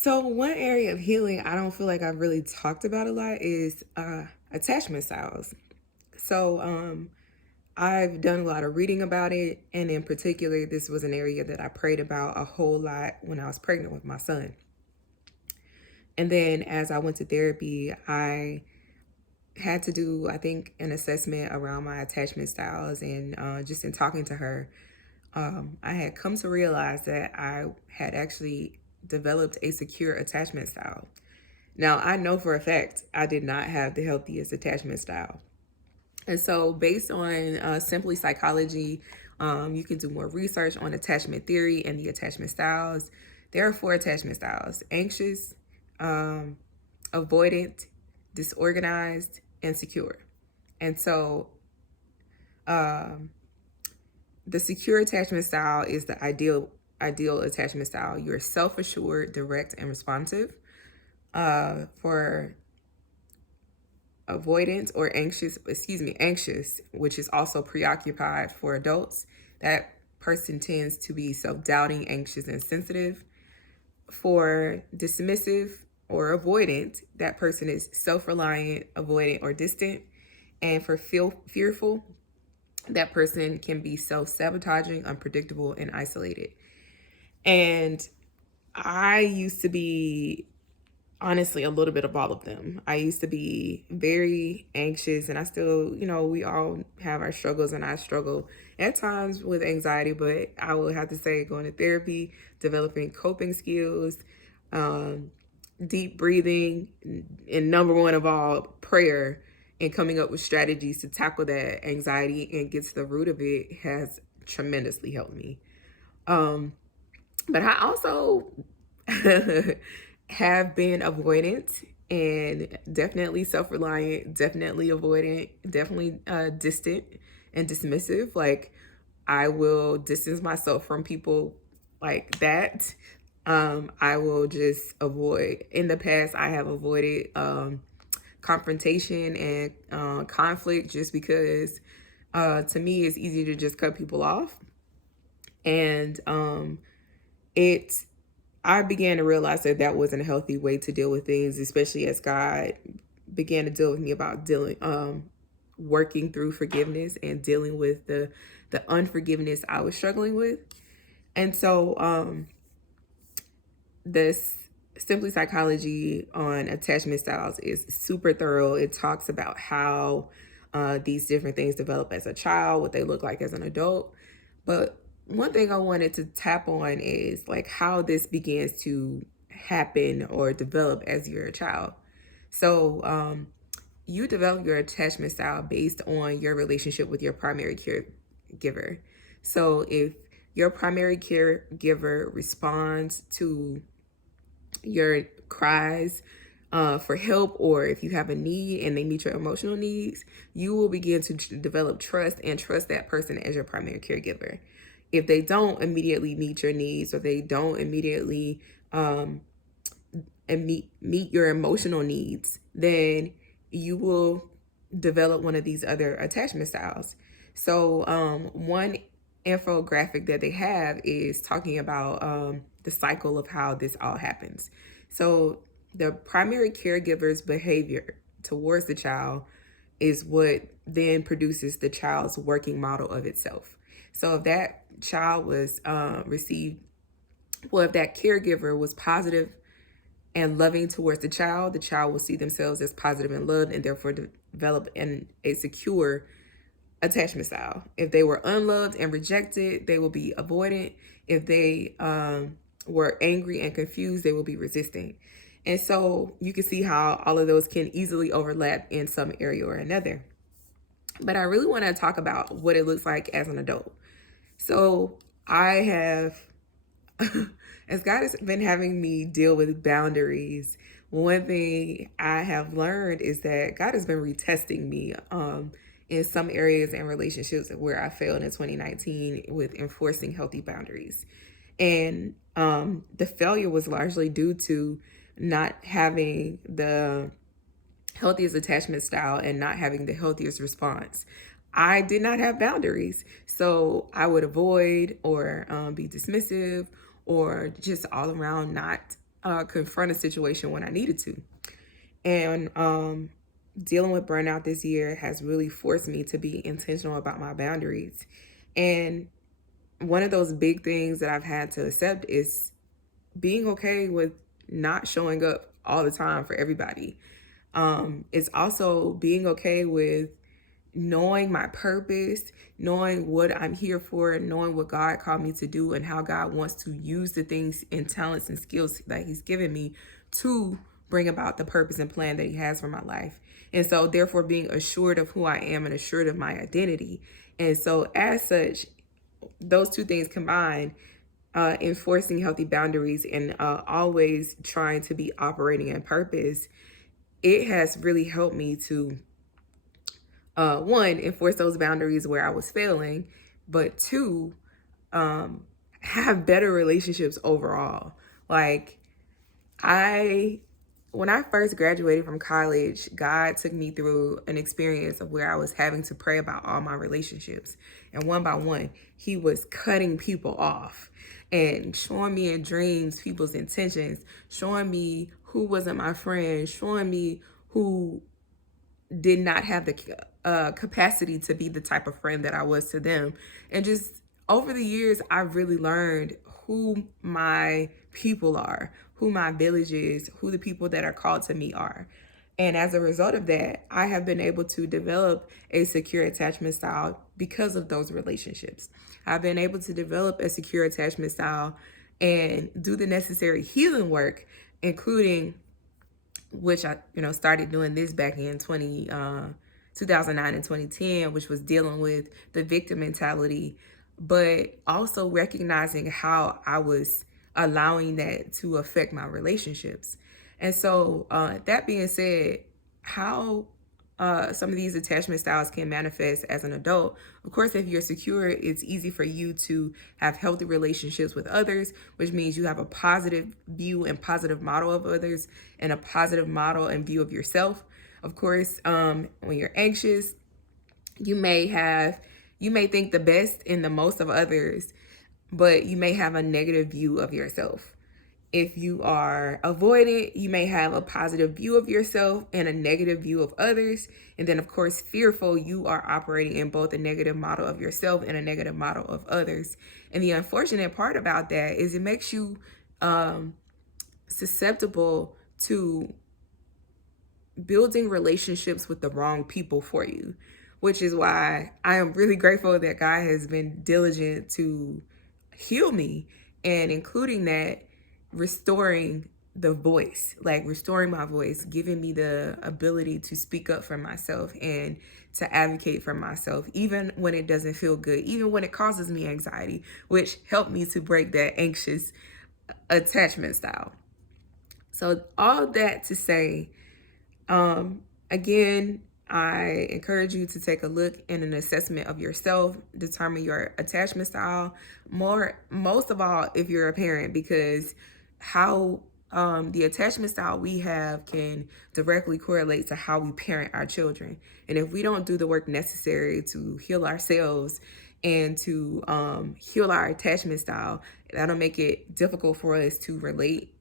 So one area of healing I don't feel like I've really talked about a lot is attachment styles. So I've done a lot of reading about it, and in particular, this was an area that I prayed about a whole lot when I was pregnant with my son. And then as I went to therapy, I had to do, I think, an assessment around my attachment styles, and just in talking to her, I had come to realize that I had actually developed a secure attachment style. Now, I know for a fact I did not have the healthiest attachment style. And so, based on Simply Psychology, you can do more research on attachment theory and the attachment styles. There are four attachment styles: anxious, um, avoidant, disorganized, and secure. And so, um, the secure attachment style is the ideal attachment style. You're self-assured, direct, and responsive. For avoidant or anxious, which is also preoccupied for adults, that person tends to be self-doubting, anxious, and sensitive. For dismissive or avoidant, that person is self-reliant, avoidant, or distant. And for fearful, that person can be self-sabotaging, unpredictable, and isolated. And I used to be honestly a little bit of all of them. I used to be very anxious, and I still, we all have our struggles, and I struggle at times with anxiety, but I will have to say going to therapy, developing coping skills, um, deep breathing, and number one of all, prayer, and coming up with strategies to tackle that anxiety and get to the root of it has tremendously helped me. Um, but I also have been avoidant and definitely self-reliant, definitely avoidant, definitely distant and dismissive. Like, I will distance myself from people like that. I will just avoid. In the past, I have avoided confrontation and conflict just because to me it's easy to just cut people off. And it I began to realize that that wasn't a healthy way to deal with things, especially as God began to deal with me about working through forgiveness and dealing with the unforgiveness I was struggling with. And so, this Simply Psychology on attachment styles is super thorough. It talks about how these different things develop as a child, what they look like as an adult. But one thing I wanted to tap on is like how this begins to happen or develop as you're a child. So, you develop your attachment style based on your relationship with your primary caregiver. So, if your primary caregiver responds to your cries for help, or if you have a need and they meet your emotional needs, you will begin to develop trust and trust that person as your primary caregiver. If they don't immediately meet your needs, or they don't immediately and meet your emotional needs, then you will develop one of these other attachment styles. So one infographic that they have is talking about the cycle of how this all happens. So the primary caregiver's behavior towards the child is what then produces the child's working model of itself. So if that child was if that caregiver was positive and loving towards the child will see themselves as positive and loved, and therefore develop a secure attachment style. If they were unloved and rejected, they will be avoidant. If they were angry and confused, they will be resistant. And so you can see how all of those can easily overlap in some area or another. But I really want to talk about what it looks like as an adult. So I have, as God has been having me deal with boundaries, one thing I have learned is that God has been retesting me in some areas and relationships where I failed in 2019 with enforcing healthy boundaries. And the failure was largely due to not having the healthiest attachment style and not having the healthiest response. I did not have boundaries. So I would avoid or be dismissive or just all around not confront a situation when I needed to. And dealing with burnout this year has really forced me to be intentional about my boundaries. And one of those big things that I've had to accept is being okay with not showing up all the time for everybody. It's also being okay with knowing my purpose, knowing what I'm here for, knowing what God called me to do, and how God wants to use the things and talents and skills that He's given me to bring about the purpose and plan that He has for my life. And so, therefore, being assured of who I am and assured of my identity. And so, as such, those two things combined, enforcing healthy boundaries and always trying to be operating in purpose, it has really helped me to one, enforce those boundaries where I was failing, but two, have better relationships overall. Like, when I first graduated from college, God took me through an experience of where I was having to pray about all my relationships. And one by one, He was cutting people off and showing me in dreams people's intentions, showing me who wasn't my friend, showing me who did not have the capacity to be the type of friend that I was to them. And just over the years, I've really learned who my people are, who my village is, who the people that are called to me are. And as a result of that, I have been able to develop a secure attachment style because of those relationships. I've been able to develop a secure attachment style and do the necessary healing work, including which I, started doing this back in 2009 and 2010, which was dealing with the victim mentality, but also recognizing how I was allowing that to affect my relationships. And so that being said, how some of these attachment styles can manifest as an adult. Of course, if you're secure, it's easy for you to have healthy relationships with others, which means you have a positive view and positive model of others and a positive model and view of yourself. Of course, when you're anxious, you may think the best and the most of others, but you may have a negative view of yourself. If you are avoidant, you may have a positive view of yourself and a negative view of others. And then, of course, fearful, you are operating in both a negative model of yourself and a negative model of others. And the unfortunate part about that is it makes you susceptible to building relationships with the wrong people for you, which is why I am really grateful that God has been diligent to heal me, and including that, restoring the voice, like restoring my voice, giving me the ability to speak up for myself and to advocate for myself, even when it doesn't feel good, even when it causes me anxiety, which helped me to break that anxious attachment style. So all that to say, again, I encourage you to take a look and an assessment of yourself, determine your attachment style, most of all, if you're a parent, because how the attachment style we have can directly correlate to how we parent our children. And if we don't do the work necessary to heal ourselves and to heal our attachment style, that'll make it difficult for us to relate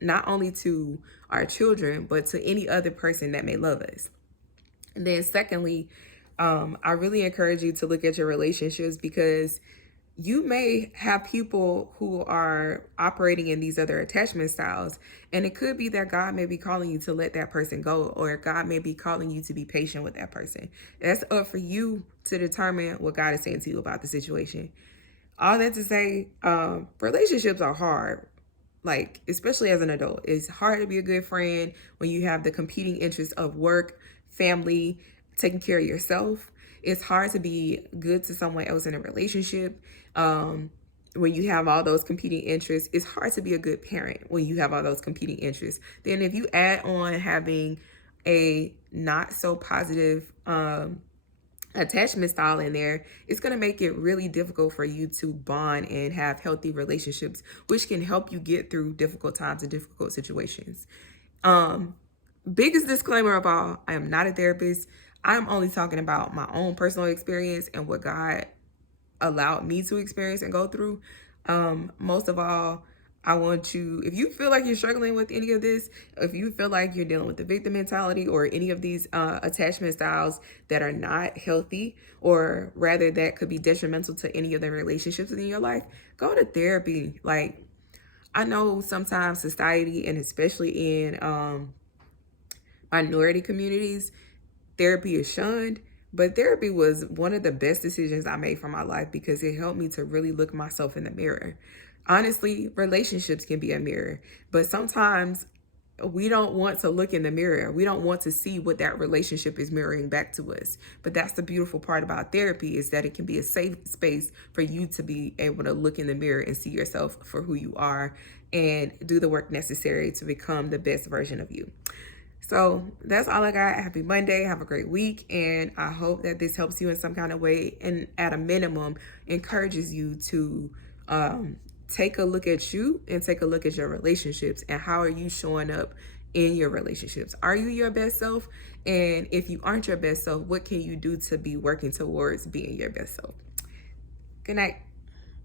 not only to our children, but to any other person that may love us. And then secondly, I really encourage you to look at your relationships, because you may have people who are operating in these other attachment styles, and it could be that God may be calling you to let that person go, or God may be calling you to be patient with that person. That's up for you to determine what God is saying to you about the situation. All that to say, relationships are hard. Like, especially as an adult, it's hard to be a good friend when you have the competing interests of work, family, taking care of yourself. It's hard to be good to someone else in a relationship when you have all those competing interests. It's hard to be a good parent when you have all those competing interests. Then if you add on having a not so positive attachment style in there, it's going to make it really difficult for you to bond and have healthy relationships, which can help you get through difficult times and difficult situations. Biggest disclaimer of all, I am not a therapist. I'm only talking about my own personal experience and what God allowed me to experience and go through. Most of all, I want you, if you feel like you're struggling with any of this, if you feel like you're dealing with the victim mentality or any of these attachment styles that are not healthy, or rather that could be detrimental to any of the relationships in your life, go to therapy. Like, I know sometimes society, and especially in minority communities, therapy is shunned, but therapy was one of the best decisions I made for my life because it helped me to really look myself in the mirror. Honestly, relationships can be a mirror, but sometimes we don't want to look in the mirror. We don't want to see what that relationship is mirroring back to us. But that's the beautiful part about therapy, is that it can be a safe space for you to be able to look in the mirror and see yourself for who you are and do the work necessary to become the best version of you. So that's all I got. Happy Monday. Have a great week. And I hope that this helps you in some kind of way, and at a minimum, encourages you to take a look at you and take a look at your relationships and how are you showing up in your relationships. Are you your best self? And if you aren't your best self, what can you do to be working towards being your best self? Good night.